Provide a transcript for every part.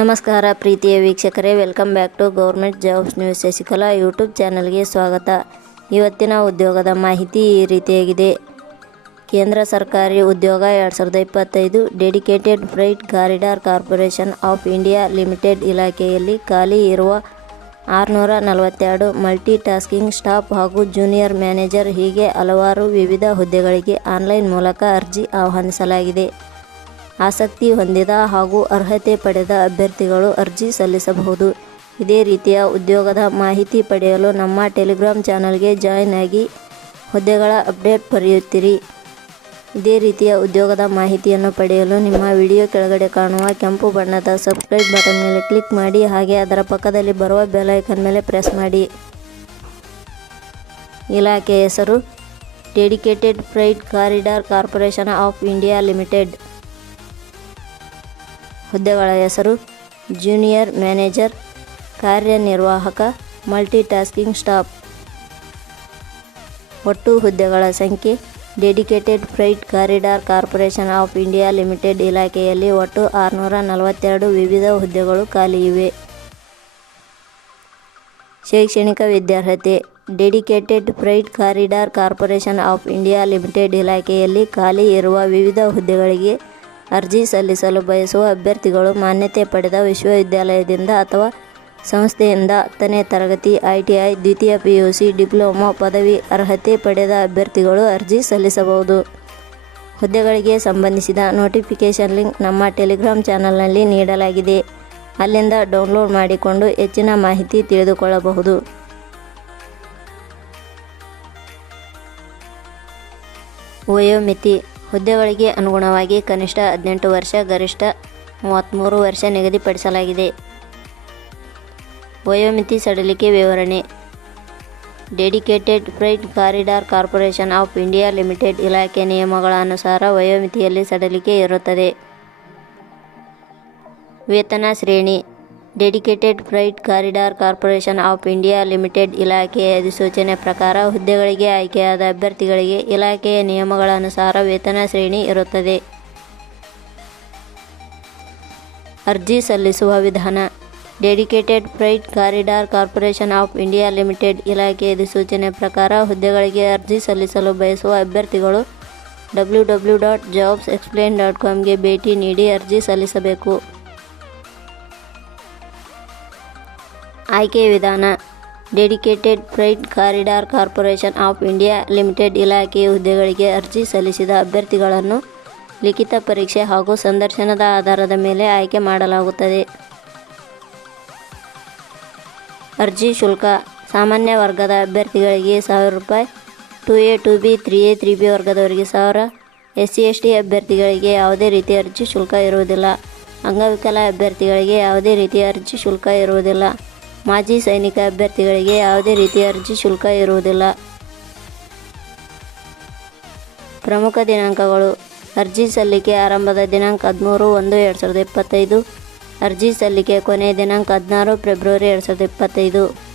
ನಮಸ್ಕಾರ ಪ್ರೀತಿಯ ವೀಕ್ಷಕರೇ welcome back to government jobs news Shashikala YouTube ಚಾನಲ್ಗೆ ಸ್ವಾಗತ. ಇವತ್ತಿನ ಉದ್ಯೋಗದ ಮಾಹಿತಿ ಈ ರೀತಿಯಾಗಿದೆ. ಕೇಂದ್ರ ಸರ್ಕಾರಿ ಉದ್ಯೋಗ ಎರಡು ಸಾವಿರದ ಇಪ್ಪತ್ತೈದು dedicated freight corridor corporation of India limited ಇಲಾಖೆಯಲ್ಲಿ ಖಾಲಿ ಇರುವ ಆರುನೂರ ನಲವತ್ತೆರಡು ಮಲ್ಟಿ ಟಾಸ್ಕಿಂಗ್ ಸ್ಟಾಫ್ ಹಾಗೂ ಜೂನಿಯರ್ ಮ್ಯಾನೇಜರ್ ಹೀಗೆ ಹಲವಾರು ವಿವಿಧ ಹುದ್ದೆಗಳಿಗೆ ಆನ್ಲೈನ್ ಮೂಲಕ ಅರ್ಜಿ ಆಹ್ವಾನಿಸಲಾಗಿದೆ. ಆಸಕ್ತಿ ಹೊಂದಿದ ಹಾಗೂ ಅರ್ಹತೆ ಪಡೆದ ಅಭ್ಯರ್ಥಿಗಳು ಅರ್ಜಿ ಸಲ್ಲಿಸಬಹುದು. ಇದೇ ರೀತಿಯ ಉದ್ಯೋಗದ ಮಾಹಿತಿ ಪಡೆಯಲು ನಮ್ಮ ಟೆಲಿಗ್ರಾಮ್ ಚಾನಲ್ಗೆ ಜಾಯ್ನ್ ಆಗಿ ಹುದ್ದೆಗಳ ಅಪ್ಡೇಟ್ ಪಡೆಯುತ್ತೀರಿ. ಇದೇ ರೀತಿಯ ಉದ್ಯೋಗದ ಮಾಹಿತಿಯನ್ನು ಪಡೆಯಲು ನಿಮ್ಮ ವಿಡಿಯೋ ಕೆಳಗಡೆ ಕಾಣುವ ಕೆಂಪು ಬಣ್ಣದ ಸಬ್ಸ್ಕ್ರೈಬ್ ಬಟನ್ ಮೇಲೆ ಕ್ಲಿಕ್ ಮಾಡಿ ಹಾಗೆ ಅದರ ಪಕ್ಕದಲ್ಲಿ ಬರುವ ಬೆಲೈಕನ್ ಮೇಲೆ ಪ್ರೆಸ್ ಮಾಡಿ. ಇಲಾಖೆ ಹೆಸರು, dedicated freight corridor corporation of India limited. ಹುದ್ದೆಗಳ ಹೆಸರು, ಜೂನಿಯರ್ ಮ್ಯಾನೇಜರ್, ಕಾರ್ಯನಿರ್ವಾಹಕ ಮಲ್ಟಿ ಟಾಸ್ಕಿಂಗ್ ಸ್ಟಾಫ್. ಒಟ್ಟು ಹುದ್ದೆಗಳ ಸಂಖ್ಯೆ, dedicated freight corridor corporation of India limited ಇಲಾಖೆಯಲ್ಲಿ ಒಟ್ಟು ಆರುನೂರ ನಲವತ್ತೆರಡು ವಿವಿಧ ಹುದ್ದೆಗಳು ಖಾಲಿ ಇವೆ. ಶೈಕ್ಷಣಿಕ ವಿದ್ಯಾರ್ಹತೆ, dedicated freight corridor corporation of India limited ಇಲಾಖೆಯಲ್ಲಿ ಖಾಲಿ ಇರುವ ವಿವಿಧ ಹುದ್ದೆಗಳಿಗೆ ಅರ್ಜಿ ಸಲ್ಲಿಸಲು ಬಯಸುವ ಅಭ್ಯರ್ಥಿಗಳು ಮಾನ್ಯತೆ ಪಡೆದ ವಿಶ್ವವಿದ್ಯಾಲಯದಿಂದ ಅಥವಾ ಸಂಸ್ಥೆಯಿಂದ ಹತ್ತನೇ ತರಗತಿ, ಐ ಟಿ ಐ, ದ್ವಿತೀಯ ಪಿ ಯು ಸಿ, ಡಿಪ್ಲೊಮಾ ಪದವಿ ಅರ್ಹತೆ ಪಡೆದ ಅಭ್ಯರ್ಥಿಗಳು ಅರ್ಜಿ ಸಲ್ಲಿಸಬಹುದು. ಹುದ್ದೆಗಳಿಗೆ ಸಂಬಂಧಿಸಿದ ನೋಟಿಫಿಕೇಷನ್ ಲಿಂಕ್ ನಮ್ಮ ಟೆಲಿಗ್ರಾಮ್ ಚಾನಲ್ನಲ್ಲಿ ನೀಡಲಾಗಿದೆ. ಅಲ್ಲಿಂದ ಡೌನ್ಲೋಡ್ ಮಾಡಿಕೊಂಡು ಹೆಚ್ಚಿನ ಮಾಹಿತಿ ತಿಳಿದುಕೊಳ್ಳಬಹುದು. ವಯೋಮಿತಿ ಹುದ್ದೆಗಳಿಗೆ ಅನುಗುಣವಾಗಿ ಕನಿಷ್ಠ ಹದಿನೆಂಟು ವರ್ಷ, ಗರಿಷ್ಠ ಮೂವತ್ತ್ಮೂರು ವರ್ಷ ನಿಗದಿಪಡಿಸಲಾಗಿದೆ. ವಯೋಮಿತಿ ಸಡಿಲಿಕೆ ವಿವರಣೆ. Dedicated freight corridor corporation of India limited ಇಲಾಖೆ ನಿಯಮಗಳ ಅನುಸಾರ ವಯೋಮಿತಿಯಲ್ಲಿ ಸಡಿಲಿಕೆ ಇರುತ್ತದೆ. ವೇತನ ಶ್ರೇಣಿ. Dedicated freight corridor corporation of India limited ಇಲಾಖೆಯ ಅಧಿಸೂಚನೆ ಪ್ರಕಾರ ಹುದ್ದೆಗಳಿಗೆ ಆಯ್ಕೆಯಾದ ಅಭ್ಯರ್ಥಿಗಳಿಗೆ ಇಲಾಖೆಯ ನಿಯಮಗಳ ಅನುಸಾರ ವೇತನ ಶ್ರೇಣಿ ಇರುತ್ತದೆ. ಅರ್ಜಿ ಸಲ್ಲಿಸುವ ವಿಧಾನ. Dedicated freight corridor corporation of India limited ಇಲಾಖೆ ಅಧಿಸೂಚನೆ ಪ್ರಕಾರ ಹುದ್ದೆಗಳಿಗೆ ಅರ್ಜಿ ಸಲ್ಲಿಸಲು ಬಯಸುವ ಅಭ್ಯರ್ಥಿಗಳು W W dot jobs explain dot ಕಾಮ್ಗೆ ಭೇಟಿ ನೀಡಿ ಅರ್ಜಿ ಸಲ್ಲಿಸಬೇಕು. ಆಯ್ಕೆ ವಿಧಾನ. Dedicated freight corridor corporation of India limited ಇಲಾಖೆಯ ಹುದ್ದೆಗಳಿಗೆ ಅರ್ಜಿ ಸಲ್ಲಿಸಿದ ಅಭ್ಯರ್ಥಿಗಳನ್ನು ಲಿಖಿತ ಪರೀಕ್ಷೆ ಹಾಗೂ ಸಂದರ್ಶನದ ಆಧಾರದ ಮೇಲೆ ಆಯ್ಕೆ ಮಾಡಲಾಗುತ್ತದೆ. ಅರ್ಜಿ ಶುಲ್ಕ. ಸಾಮಾನ್ಯ ವರ್ಗದ ಅಭ್ಯರ್ಥಿಗಳಿಗೆ ಸಾವಿರ ರೂಪಾಯಿ two A two B three A three B ವರ್ಗದವರಿಗೆ ಸಾವಿರ. ಎಸ್ ಸಿ ಎಸ್ ಟಿ ಅಭ್ಯರ್ಥಿಗಳಿಗೆ ಯಾವುದೇ ರೀತಿಯ ಅರ್ಜಿ ಶುಲ್ಕ ಇರುವುದಿಲ್ಲ. ಅಂಗವಿಕಲ ಅಭ್ಯರ್ಥಿಗಳಿಗೆ ಯಾವುದೇ ರೀತಿಯ ಅರ್ಜಿ ಶುಲ್ಕ ಇರುವುದಿಲ್ಲ. ಮಾಜಿ ಸೈನಿಕ ಅಭ್ಯರ್ಥಿಗಳಿಗೆ ಯಾವುದೇ ರೀತಿಯ ಅರ್ಜಿ ಶುಲ್ಕ ಇರುವುದಿಲ್ಲ. ಪ್ರಮುಖ ದಿನಾಂಕಗಳು. ಅರ್ಜಿ ಸಲ್ಲಿಕೆ ಆರಂಭದ ದಿನಾಂಕ ಹದಿಮೂರು ಒಂದು ಎರಡು ಸಾವಿರದ ಇಪ್ಪತ್ತೈದು. ಅರ್ಜಿ ಸಲ್ಲಿಕೆ ಕೊನೆಯ ದಿನಾಂಕ ಹದಿನಾರು ಫೆಬ್ರವರಿ ಎರಡು ಸಾವಿರದ ಇಪ್ಪತ್ತೈದು.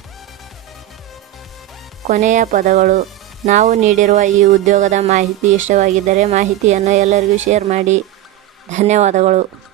ಕೊನೆಯ ಪದಗಳು. ನಾವು ನೀಡಿರುವ ಈ ಉದ್ಯೋಗದ ಮಾಹಿತಿ ಇಷ್ಟವಾಗಿದ್ದರೆ ಮಾಹಿತಿಯನ್ನು ಎಲ್ಲರಿಗೂ ಶೇರ್ ಮಾಡಿ. ಧನ್ಯವಾದಗಳು.